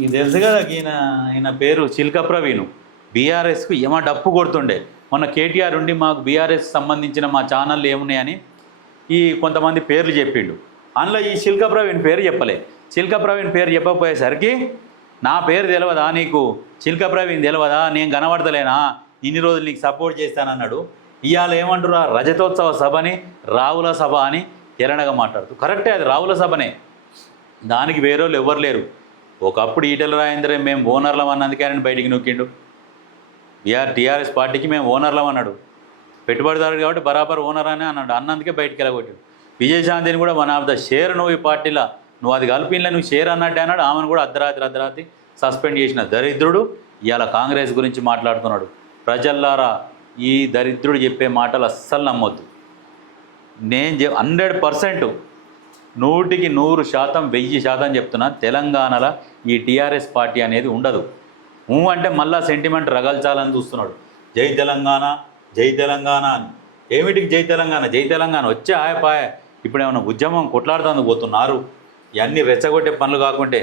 ఇది తెలుసు కదా ఈయన పేరు చిల్క ప్రవీణ్. బీఆర్ఎస్కు ఏమో డప్పు కొడుతుండే. మొన్న కేటీఆర్ ఉండి మాకు బీఆర్ఎస్ సంబంధించిన మా ఛానళ్ళు ఏమున్నాయని ఈ కొంతమంది పేర్లు చెప్పిండు. అందులో ఈ చిల్క ప్రవీణ్ పేరు చెప్పలే. చిల్క ప్రవీణ్ పేరు చెప్పకపోయేసరికి నా పేరు తెలియదా నీకు, చిల్క ప్రవీణ్ తెలియదా, నేను కనబడతలేనా, ఇన్ని రోజులు నీకు సపోర్ట్ చేస్తానన్నాడు. ఇవాళ ఏమంటారు, రజతోత్సవ సభని రావుల సభ అని ఎరణగా మాట్లాడుతూ. కరెక్టే, అది రావుల సభనే, దానికి వేరే వాళ్ళు ఎవ్వరు లేరు. ఒకప్పుడు ఈటెల రాజేంద్ర మేము ఓనర్లం అన్నందుకే ఆయన బయటికి నొక్కిండు. టీఆర్ఎస్ పార్టీకి మేము ఓనర్లం అన్నాడు. పెట్టుబడిదారుడు కాబట్టి బరాబర్ ఓనర్ అని అన్నాడు, అన్నందుకే బయటికి వెళ్ళగొట్టాడు. విజయశాంతిని కూడా వన్ ఆఫ్ ద షేర్ నువ్వు ఈ పార్టీలో, నువ్వు అది కలిపిన్లే, నువ్వు షేర్ అన్నట్టే అన్నాడు. ఆమెను కూడా అర్ధరాత్రి సస్పెండ్ చేసిన దరిద్రుడు ఇవాళ కాంగ్రెస్ గురించి మాట్లాడుతున్నాడు. ప్రజల్లారా, ఈ దరిద్రుడు చెప్పే మాటలు అస్సలు నమ్మొద్దు. నేను 100%, 100కి 100%, 1000% చెప్తున్నా, తెలంగాణలో ఈ టీఆర్ఎస్ పార్టీ అనేది ఉండదు. అంటే మళ్ళా సెంటిమెంట్ రగల్చాలని చూస్తున్నాడు. జై తెలంగాణ, జై తెలంగాణ అని. ఏమిటికి జై తెలంగాణ? జై తెలంగాణ వచ్చే ఆయపాయ. ఇప్పుడు ఏమైనా ఉద్యమం కొట్లాడుతుంది పోతున్నారు. ఇవన్నీ రెచ్చగొట్టే పనులు కాకుంటే